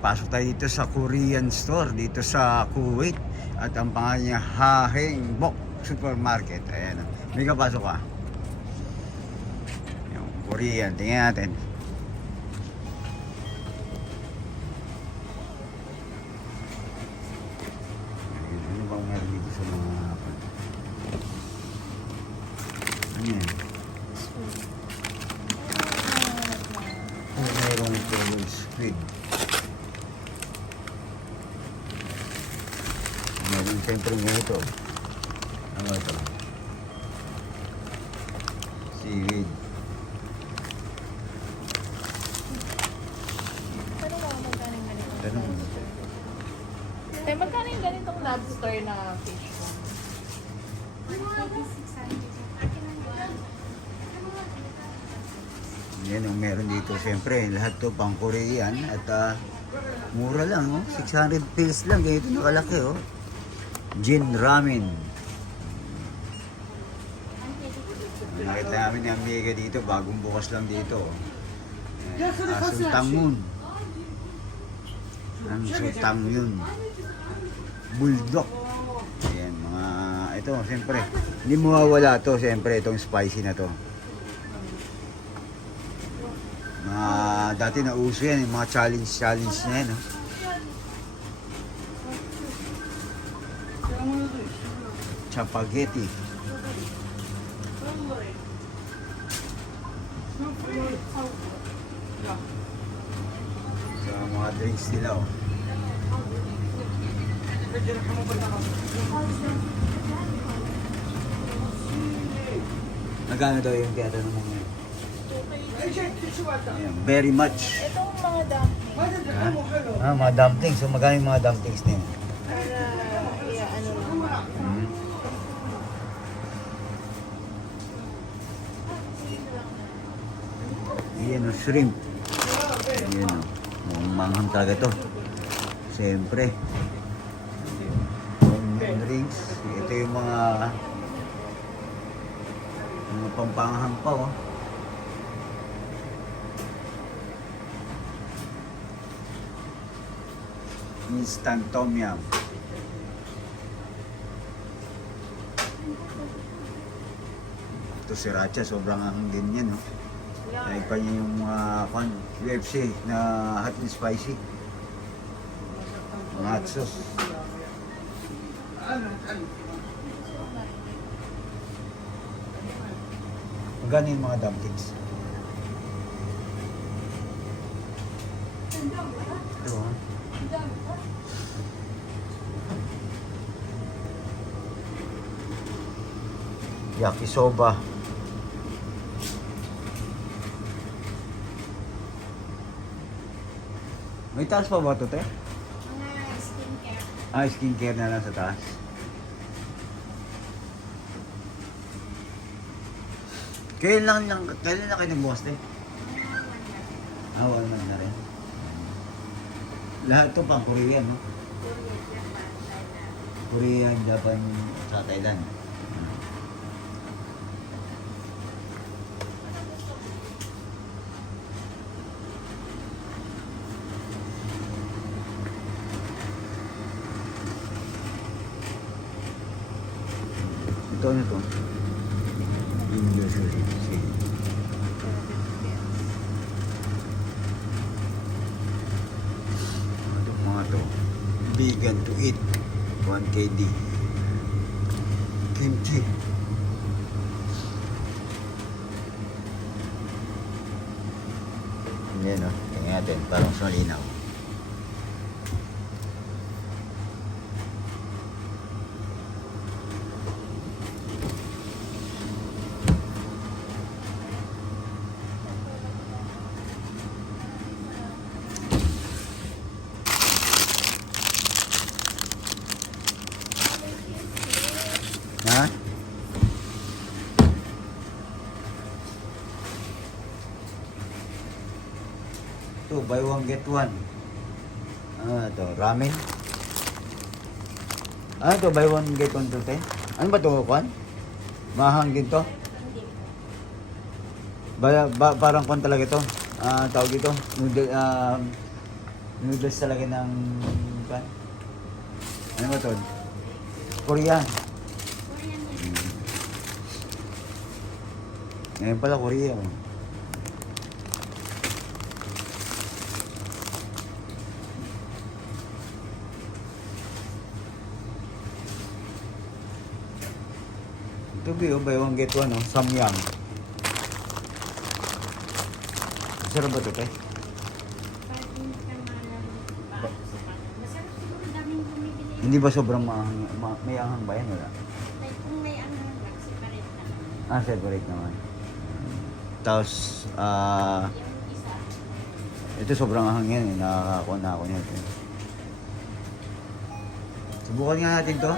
pasok tayo dito sa Korean store dito sa Kuwait at ang pangalan niya Haheng Bok Supermarket. Ayan, may kapasok ka. Yung Korean, tingnan natin. Ano bang meron dito sa mga ano yan? Mayroong tuloy squid. Meron siyempre ganito. Ano ito? Seaweed. Tanong mo magkano yung ganito? Tanong mo. Eh, magkano yung ganitong lobster na fish mo? Yan ang meron dito. Siyempre, lahat to pang Korean at mura lang, oh. 600 pesos lang. Ganito nakalaki, oh. Jin Ramen. Nakita namin yung Amiga dito. Bagong bukas lang dito, oh. Sultang ang Sultang yun. Bulldog. Ayan, mga ito, siyempre. Hindi mawawala to, siyempre, itong spicy na to. Dati na uso yan, yung mga challenge na yan, no? Chapaghetti. Sa mga drinks nila, oh. Magkano daw yung kaya ng mga ayan, very much. Itong mga dumplings. Mga dumplings. So magkano yung mga dumplings na yun? Para, ano lang. Yan o, shrimp. Yan o. Mukhang manghang talaga to. Siyempre. Yung drinks. Ito yung mga pampanghang pa, oh. Instant Tom Yum. Ito sriracha, sobrang anghang din yan, no? Like pa niya yung UFC na hot and spicy. Mga hot sauce. Magkano yung mga dumplings? Ito, ha? Yakisoba. May taas pa ba ito, te? Mga skincare. Skincare na lang sa taas. Kailan na kayo nagbukas, te? 1 month na rin. Lahat ito pang Korean, no? Korean, Japan, sa Thailand. Ito ano to? English. Itong mga to. Vegan to eat. 1 KD. Kimchi. Yan o. Tingnan natin. Parang malinaw. Ha? Ito, buy one get one. Ito, ramen. Ito, buy one get one to, te? Ano ba ito, Kwan? Mahang din to? Parang kwan talaga ito. Tawag ito. Noodle, Noodles talaga ng... Ano ba to? Korean. Ngayon pala Korea. Oh. Ito ba yun? Buy one get one, oh. Samyang. Sarap ba ito, te? Hindi ba sobrang maanghang? May anghang ba yan? Wala. Kung may anghang lang, separate na. Ah, separate naman. Tapos, Yung isa, ito sobrang ahang yan eh. Nakakakuha na ako nito. Subukan nga natin to.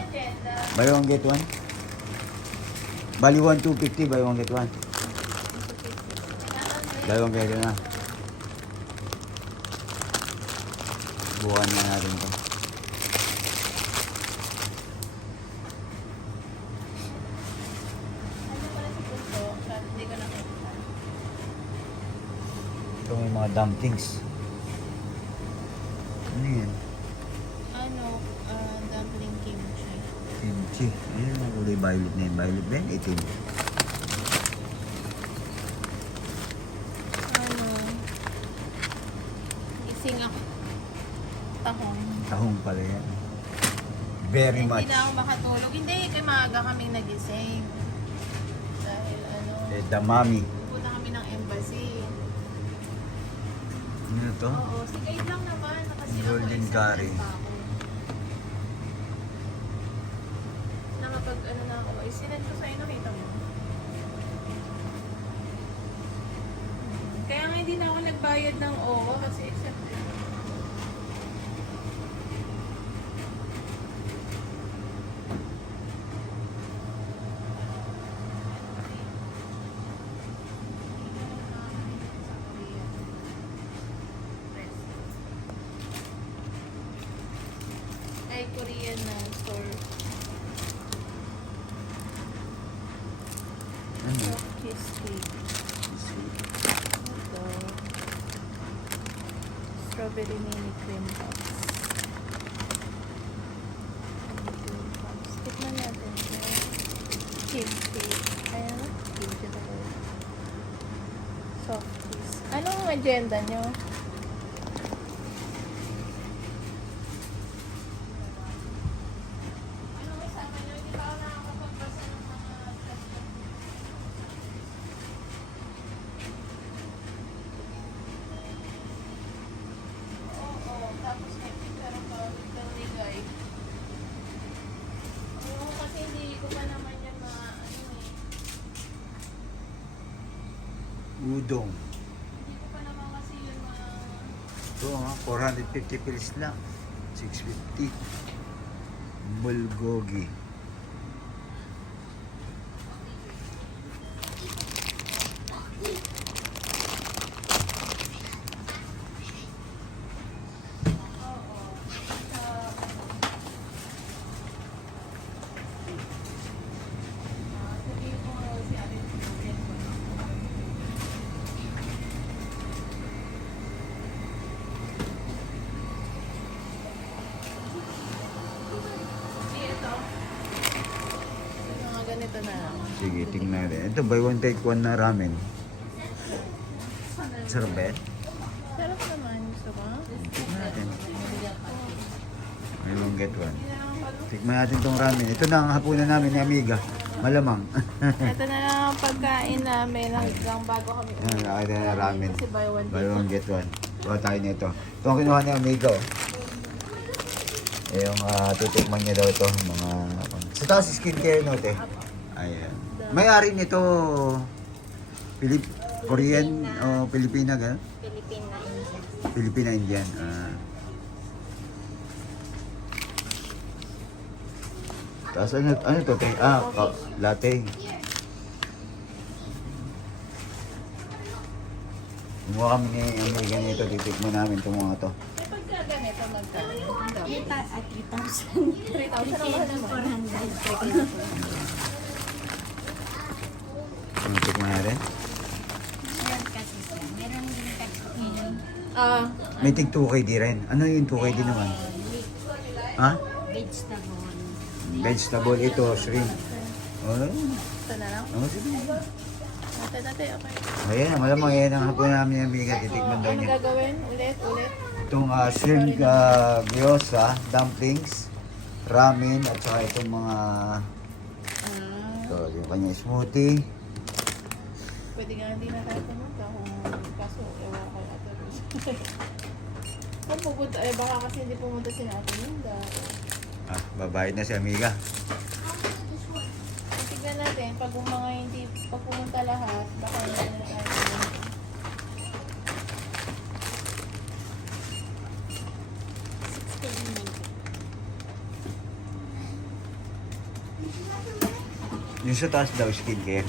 Buy one get one. Bali 1, 250, buy one get one. Buy one get one na. Subukan nga natin to. Ano pala si Punto? Hindi ko nakita. Ito may mga dumplings. Ano yan? Ano? Dumpling kimchi. Kimchi. Ayun ang kulay violet na yun. Violet ba yan? Itim. Ano? Ising ako. Tahong. Tahong pala yan. Very much. Hindi na ako makatulog. Hindi, kay maaga kaming nagising. Dahil ano, Damami. pupunta kami ng embassy. Ano to? Oo, si Kate lang naman. Kasi Golden curry. Nakapag ano na ako, sinend ko sa'yo, nakita mo. Kaya nga hindi na ako nagbayad ng OWA kasi accepted. Ay, Korean na store. Ano? Soft cheesecake. Ito. Strawberry mini cream puffs. Tikman natin. Cheesecake. Ayan. Beautiful. Soft cheese. Anong agenda nyo? Anong kasama nyo? Hindi pa ako nakakapagbasa ng mga Oo, tapos may picture ang bawat daw ni Guy. Oo, kasi hindi ko pa naman yan ano Udong. hindi ko pa naman kasi yun Ito ha, 450 pills lang. 650. Bulgogi. sabihin ko si Ate Juliet ko. Hindi, ito. Ito mga ganito na lang. Sige, tingnan natin. Ito, buy one take one na ramen. Sarap ba yan? Sarap naman. Gusto ko. Tingnan natin. Buy one get one. Hindi na lang pag- Tikman natin tong ramen. Ito na ang hapunan namin ni Amiga. Malamang. Ito na lang ang pagkain namin hanggang bago kami Ayan, nakita na ramen. Kasi buy one Buy take one get one. Buha tayo nito. Ito ang kinuha ni Amiga. Oh. Yung titikman niya daw ito. Mga... Sa taas skincare no, te. Ayan. May-ari nito Korean o Pilipina gano'n? Philippine na Indian. Pilipina Indian. Tapos ano to? Te? Latte. Kumuha kami ni Amiga nito. Titikman namin itong mga to. Eh, pagka ganito, magkano? At 3,000. 3,000 ang mahal naman. 400. Tikman natin. Meron kasi siya. Meron din kasi Ah, May tig 2KD rin. Ano yung 2KD naman? Ha? Vegetable. Vegetable ito, shrimp. Oh, ito na lang. oh sige. Ate, okay. Ayan, malamang yan ang hapon namin yung bigat. Titikman daw Ano niya. gagawin? Ulit. Itong shrimp gyoza, dumplings, ramen, at saka itong mga ito, yung kanya smoothie. Pwede nga hindi na tayo pumunta kung kaso ewan ko Ate Rose. Kung pupunta, baka kasi hindi pumunta si Ate Linda. Babayad na si Amiga. Tignan natin, pag mga hindi, pag pumunta lahat, baka hindi na tayo pumunta. Yung sa taas daw, skincare.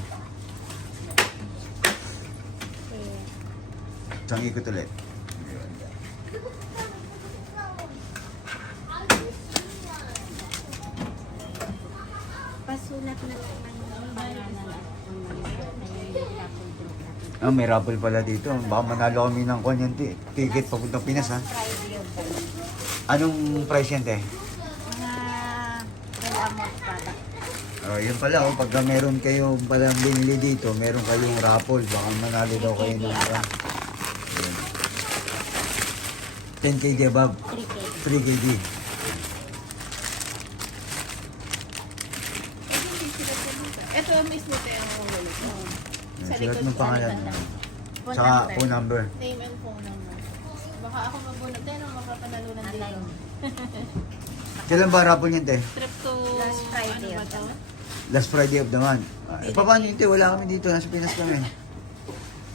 Kaya, Isang ikot ulit. Pasulat na lang ng pangalan at kung may raffle draw natin. May raffle pala dito. Baka manalo kami ng kanyang ticket papuntang Pinas, ha? Friday of the week. Anong price yan, te? Mga full amount product. Yun pala, pagka meron kayo palang binili dito, meron kayong raffle. Baka manalo daw kayo ng yun. 10KD above, 3K. 3KD. hindi sila pumunta. Ito mismo tayo ang ulit. Sa Sulat likod ng sa pangalan. likod. Phone Tsaka number. phone number. Name and phone number. Baka ako mabunod tayo nung makapanalunan dito. Align. Kailan ba raffle niyan, te? Trip to, Last Friday ano ba of to? Last Friday of the month. Paano yun, te? Wala kami dito. Nasa Pinas kami.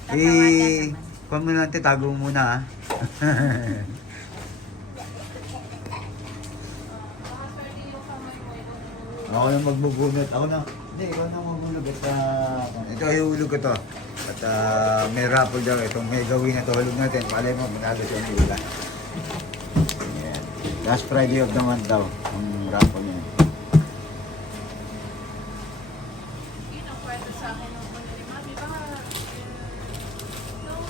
Tatawagan naman. Kung mo natin, tago mo muna, ha? Ako lang magbubunot. Ako na. Hindi, ikaw na magbubunot. Ito, ihulog ko to. At may raffle daw. Itong may gawin na to. Hulog natin. Palay mo, manalo siya ang hula. Ayan. Last Friday of the month daw. Ang raffle niya. Yun ang kwento sa akin nung una ni Mami. Baka, nung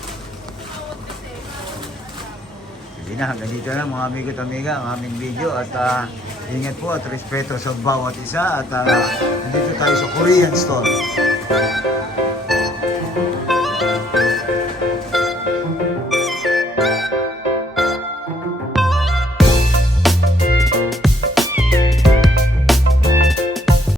tumawag kasi, Sige na, hanggang dito na mga amigo at amiga ang aming video at ingat po at respeto sa bawat isa at nandito tayo sa Korean store.